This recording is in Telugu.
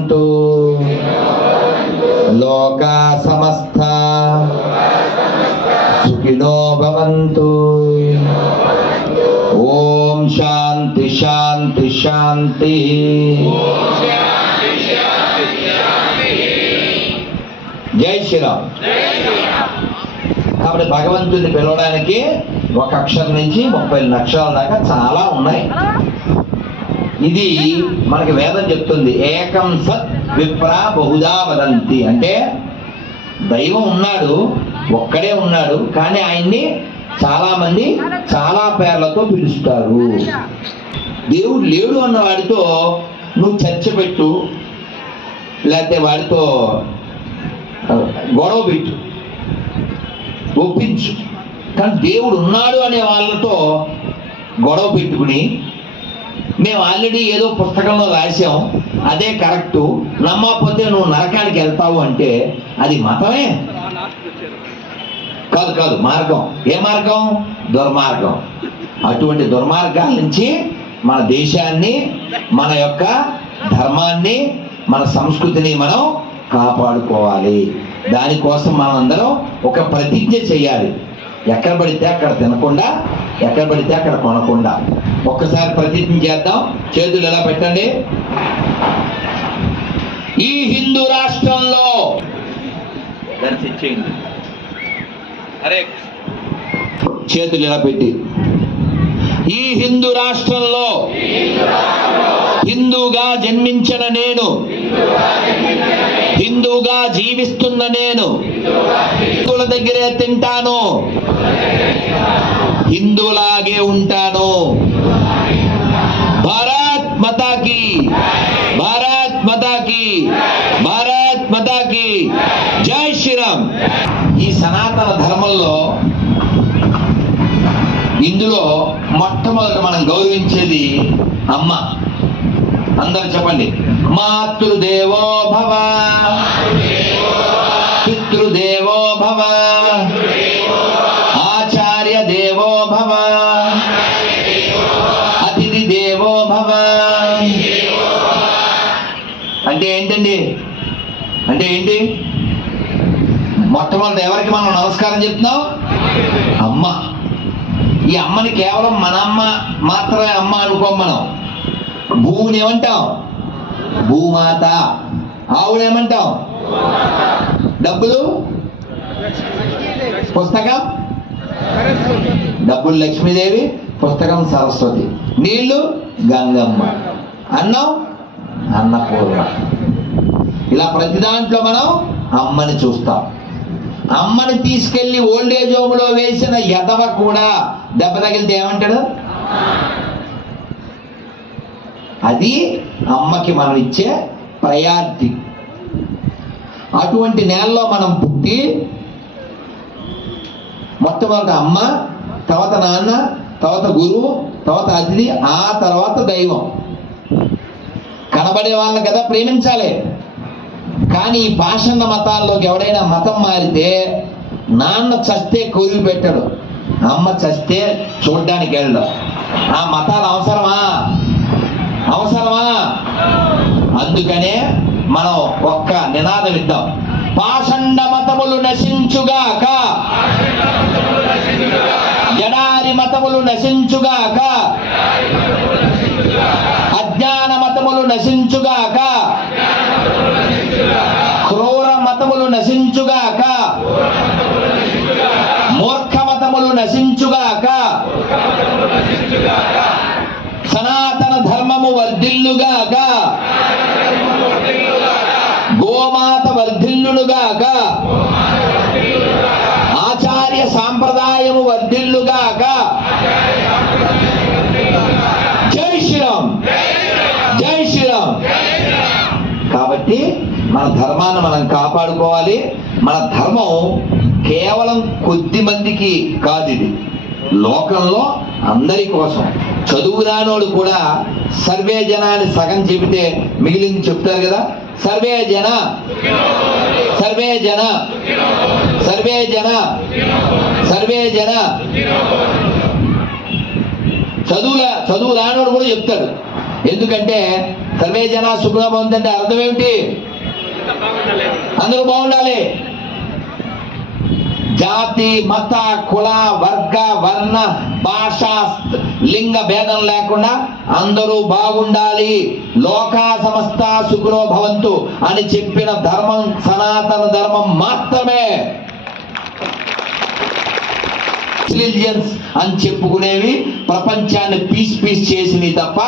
భవంతు లోకా సమస్త సుఖినో భవంతు ఓం శాంతి శాంతి శాంతి జై శ్రీరామ్ కాబట్టి భగవంతుని పిలవడానికి ఒక అక్షరం నుంచి ముప్పై అక్షరాల దాకా చాలా ఉన్నాయి. ఇది మనకి వేదం చెప్తుంది ఏకం సత్ విప్ర బహుదా వదంతి. అంటే దైవం ఉన్నాడు ఒక్కడే ఉన్నాడు కానీ ఆయన్ని చాలా మంది చాలా పేర్లతో పిలుస్తారు. దేవుడు లేడు అన్న వాడితో నువ్వు చర్చ పెట్టు లేకపోతే వాడితో గొడవ పెట్టు ఒప్పించు. కానీ దేవుడు ఉన్నాడు అనే వాళ్ళతో గొడవ పెట్టుకుని మేము ఆల్రెడీ ఏదో పుస్తకంలో రాసాం అదే కరెక్టు నమ్మకపోతే నువ్వు నరకానికి వెళ్తావు అంటే అది మతమే. కాదు కాదు మార్గం. ఏ మార్గం? దుర్మార్గం. అటువంటి దుర్మార్గాల నుంచి మన దేశాన్ని మన యొక్క ధర్మాన్ని మన సంస్కృతిని మనం కాపాడుకోవాలి. దానికోసం మనం అందరం ఒక ప్రతిజ్ఞ చేయాలి. ఎక్కడ పడితే అక్కడ తినకుండా ఎక్కడ పడితే అక్కడ కొనకుండా. ఒక్కసారి ప్రతిజ్ఞ చేద్దాం. చేతులు ఎలా పెట్టండి? ఈ హిందూ రాష్ట్రంలో అరే చేతులు ఇలా పెట్టి? ఈ హిందూ రాష్ట్రంలో హిందూగా జన్మించిన నేను హిందూగా జీవిస్తున్న నేను హిందువుల దగ్గరే తింటాను హిందూలాగే ఉంటాను. భారత్ మతాకి భారత్ మతాకి భారత్ మతాకి జై శ్రీరామ్ ఈ సనాతన ధర్మంలో ఇందులో మొట్టమొదట మనం గౌరవించేది అమ్మ. అందరు చెప్పండి. మాతృదేవో భవ. పితృదేవో భవ. ఏంటి? మొట్టమొదటి ఎవరికి మనం నమస్కారం చెప్తున్నాం అమ్మ. ఈ అమ్మని కేవలం మన అమ్మ మాత్రమే అమ్మ అనుకోం మనం. భూమిని ఏమంటాం? భూమాత. ఆవుడేమంటాం డబ్బులు? పుస్తకం? డబ్బులు లక్ష్మీదేవి పుస్తకం సరస్వతి. నీళ్ళు? గంగమ్మ. అన్నం? అన్నపూర్ణ. ఇలా ప్రతి దాంట్లో మనం అమ్మని చూస్తాం. అమ్మని తీసుకెళ్ళి ఓల్డేజ్ హోమ్లో వేసిన ఎదవ కూడా దెబ్బ తగిలితే ఏమంటాడు? అది అమ్మకి మనం ఇచ్చే ప్రయారిటీ. అటువంటి నేలలో మనం పుట్టి మొట్టమొదట అమ్మ తర్వాత నాన్న తర్వాత గురువు తర్వాత అతిథి ఆ తర్వాత దైవం. కనబడే వాళ్ళని కదా ప్రేమించాలి. కానీ ఈ పాషన్న మతాల్లోకి ఎవడైనా మతం మారితే నాన్న చస్తే కూలి పెట్టడు. అమ్మ చస్తే చూడ్డానికి వెళ్ళడం. ఆ మతాలు అవసరమా? అవసరమా? అందుకనే మనం ఒక్క నినాదం ఇద్దాం. పాషండ మతములు నశించుగాక. ఎడారి మతములు నశించుగాక. అజ్ఞాన మతములు నశించు క్రూర మతములు నశించుగాక మూర్ఖ మతములు నశించుగాక. సనాతన ధర్మము వర్ధిల్లుగాక. గోమాత వర్ధిల్లుగాక ఆచార్య సాంప్రదాయము వర్ధిల్లుగాక. జై శ్రీరామ్. జై శ్రీరామ్. కాబట్టి మన ధర్మాన్ని మనం కాపాడుకోవాలి. మన ధర్మం కేవలం కొద్ది మందికి కాదు ఇది. లోకంలో అందరి కోసం. చదువు రానోడు కూడా సర్వే జనాన్ని సగం చెబితే మిగిలింది చెప్తారు కదా? సర్వే జన. సర్వే జన. సర్వే జన. సర్వే జన. చదువుల చదువు రానోడు కూడా చెప్తాడు. ఎందుకంటే సర్వే జన సుఖంగా ఉందంటే అర్థం ఏమిటి? అందరూ బాగుండాలి. జాతి మత కుల వర్గ వర్ణ భాష లింగ భేదం లేకుండా అందరూ బాగుండాలి. లోకా సమస్త సుఖులో భవంతు అని చెప్పిన ధర్మం సనాతన ధర్మం మాత్రమే. రిలీజియన్స్ అని చెప్పుకునేవి ప్రపంచాన్ని పీస్ పీస్ చేసినవి తప్ప